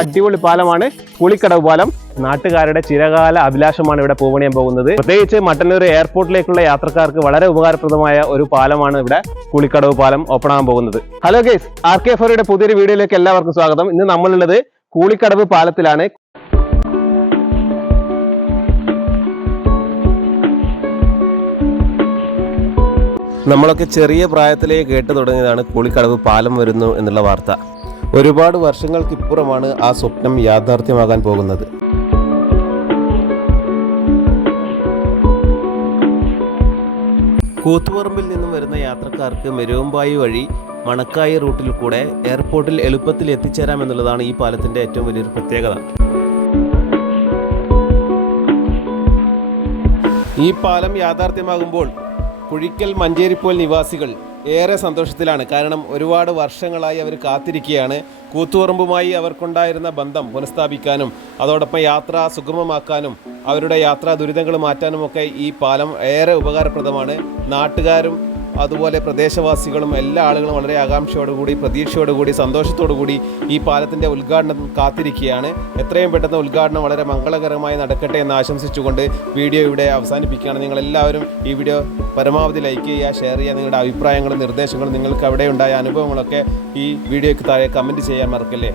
അടിപൊളി പാലമാണ്. പുളിക്കടവ് പാലം. നാട്ടുകാരുടെ ചിരകാല അഭിലാഷമാണ് ഇവിടെ പൂവണിയാൻ പോകുന്നത്. പ്രത്യേകിച്ച് മട്ടന്നൂർ എയർപോർട്ടിലേക്കുള്ള യാത്രക്കാർക്ക് വളരെ ഉപകാരപ്രദമായ ഒരു പാലമാണ് ഇവിടെ പുളിക്കടവ് പാലം ഓപ്പൺ ആകാൻ പോകുന്നത്. ഹലോ ഗേസ് ആർ കെ ഫോറിയുടെ പുതിയൊരു വീഡിയോയിലേക്ക് എല്ലാവർക്കും സ്വാഗതം. ഇന്ന് നമ്മളുള്ളത് കൂളിക്കടവ് പാലത്തിലാണ്. നമ്മളൊക്കെ ചെറിയ പ്രായത്തിലേ കേട്ടു തുടങ്ങിയതാണ് കൂളിക്കടവ് പാലം വരുന്നു എന്നുള്ള വാർത്ത. ഒരുപാട് വർഷങ്ങൾക്കിപ്പുറമാണ് ആ സ്വപ്നം യാഥാർത്ഥ്യമാകാൻ പോകുന്നത്. കൂത്തുപറമ്പിൽ നിന്നും വരുന്ന യാത്രക്കാർക്ക് മെരുവമ്പായി വഴി മണക്കായ റൂട്ടിൽ കൂടെ എയർപോർട്ടിൽ എളുപ്പത്തിൽ എത്തിച്ചേരാം എന്നുള്ളതാണ് ഈ പാലത്തിന്റെ ഏറ്റവും വലിയൊരു പ്രത്യേകത. ഈ പാലം യാഥാർത്ഥ്യമാകുമ്പോൾ കുഴിക്കൽ മഞ്ചേരിപ്പോൽ നിവാസികൾ ഏറെ സന്തോഷത്തിലാണ്. കാരണം ഒരുപാട് വർഷങ്ങളായി അവർ കാത്തിരിക്കുകയാണ്. കൂത്തുപറമ്പുമായി അവർക്കുണ്ടായിരുന്ന ബന്ധം പുനഃസ്ഥാപിക്കാനും അതോടൊപ്പം യാത്ര സുഗമമാക്കാനും അവരുടെ യാത്രാ ദുരിതങ്ങൾ മാറ്റാനുമൊക്കെ ഈ പാലം ഏറെ ഉപകാരപ്രദമാണ്. നാട്ടുകാരും അതുപോലെ പ്രദേശവാസികളും എല്ലാ ആളുകളും വളരെ ആകാംക്ഷയോടുകൂടി പ്രതീക്ഷയോടുകൂടി സന്തോഷത്തോടുകൂടി ഈ പാലത്തിന്റെ ഉദ്ഘാടനം കാത്തിരിക്കുകയാണ്. എത്രയും പെട്ടെന്ന് ഉദ്ഘാടനം വളരെ മംഗളകരമായി നടക്കട്ടെ എന്ന് ആശംസിച്ചുകൊണ്ട് വീഡിയോ ഇവിടെ അവസാനിപ്പിക്കുകയാണ്. നിങ്ങളെല്ലാവരും ഈ വീഡിയോ പരമാവധി ലൈക്ക് ചെയ്യുക ഷെയർ ചെയ്യുക. നിങ്ങളുടെ അഭിപ്രായങ്ങളും നിർദ്ദേശങ്ങളും നിങ്ങൾക്ക് അവിടെ ഉണ്ടായ അനുഭവങ്ങളൊക്കെ ഈ വീഡിയോയ്ക്ക് താഴെ കമന്റ് ചെയ്യാൻ മറക്കല്ലേ?